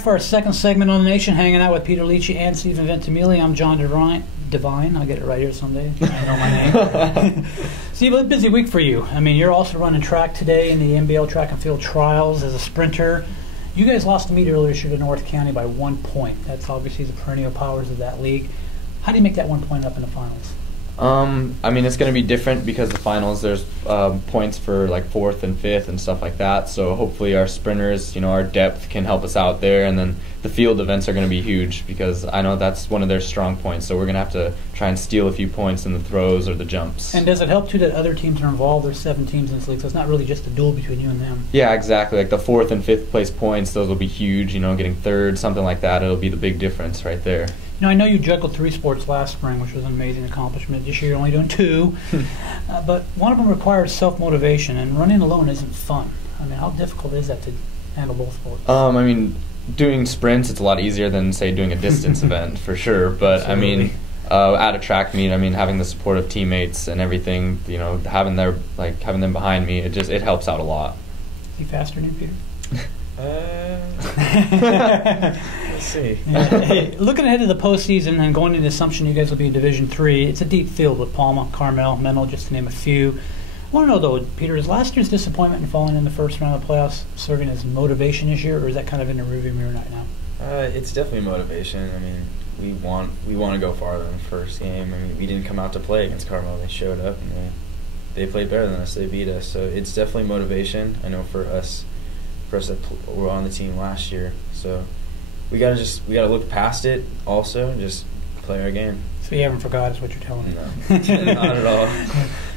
back for our second segment on the Nation, hanging out with Peter Lecce and Stephen Ventimilia. I'm John Devine. I'll get it right here someday. I know my name. Steve, a busy week for you. I mean, you're also running track today in the NBL track and field trials as a sprinter. You guys lost the meet earlier this year to North County by 1 point. That's obviously the perennial powers of that league. How do you make that 1 point up in the finals? I mean, it's going to be different because the finals, there's points for like 4th and 5th and stuff like that. So hopefully our sprinters, our depth can help us out there. And then the field events are going to be huge because I know that's one of their strong points. So we're going to have to try and steal a few points in the throws or the jumps. And does it help, too, that other teams are involved? There's 7 teams in this league, so it's not really just a duel between you and them. Yeah, exactly. Like the 4th and 5th place points, those will be huge. Getting 3rd, something like that, it'll be the big difference right there. I know you juggled 3 sports last spring, which was an amazing accomplishment. This year you're only doing 2. But one of them requires self-motivation, and running alone isn't fun. I mean, how difficult is that to handle both sports? I mean, doing sprints, it's a lot easier than, say, doing a distance event, for sure. But, Absolutely. I mean, at a track meet, I mean, having the support of teammates and everything, having them behind me, it helps out a lot. Is he faster than you, Peter? Let's see. Hey, looking ahead to the postseason and going into the assumption you guys will be in Division III, it's a deep field with Palma, Carmel, Menlo, just to name a few. I want to know, though, Peter, is last year's disappointment in falling in the first round of the playoffs serving as motivation this year, or is that kind of in the rearview mirror right now? It's definitely motivation. I mean, we want to go farther in the first game. I mean, we didn't come out to play against Carmel. They showed up and they played better than us. They beat us. So it's definitely motivation. I know for us that were on the team last year. So we gotta look past it also and just play our game. So you haven't forgot is what you're telling me? No, not at all.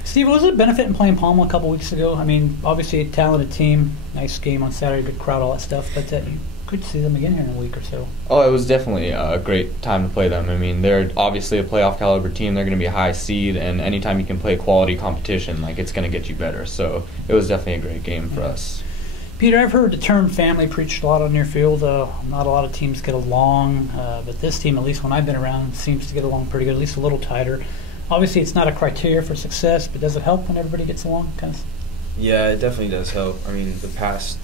Steve, was it a benefit in playing Palma a couple weeks ago? I mean, obviously a talented team, nice game on Saturday, good crowd, all that stuff, but you could see them again here in a week or so. Oh, it was definitely a great time to play them. I mean, they're obviously a playoff caliber team. They're going to be a high seed, and anytime you can play quality competition, it's going to get you better. So it was definitely a great game for us. Peter, I've heard the term family preached a lot on your field. Not a lot of teams get along, but this team, at least when I've been around, seems to get along pretty good, at least a little tighter. Obviously, it's not a criteria for success, but does it help when everybody gets along? Yeah, it definitely does help. I mean, the past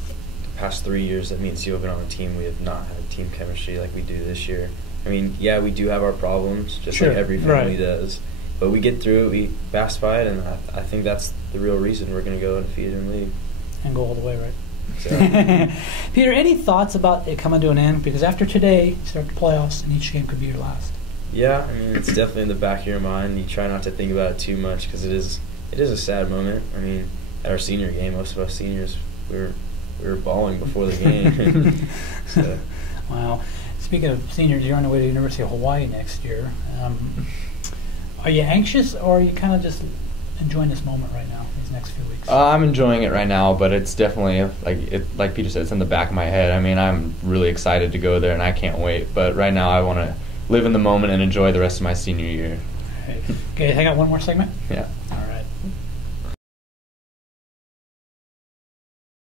3 years that me and Steve have been on the team, we have not had team chemistry like we do this year. I mean, yeah, we do have our problems, just like every family does. But we get through it, we fast fight, and I think that's the real reason we're going to go undefeated in the league. And go all the way, right? So. Peter, any thoughts about it coming to an end? Because after today, you start the playoffs, and each game could be your last. Yeah, I mean, it's definitely in the back of your mind. You try not to think about it too much because it is a sad moment. I mean, at our senior game, most of us seniors, we were bawling before the game. So. Wow. Speaking of seniors, you're on the way to the University of Hawaii next year. Are you anxious, or are you kind of just enjoying this moment right now, these next few weeks? I'm enjoying it right now, but it's definitely, like Peter said, it's in the back of my head. I mean, I'm really excited to go there, and I can't wait. But right now I want to live in the moment and enjoy the rest of my senior year. Okay, hang on one more segment? Yeah. All right.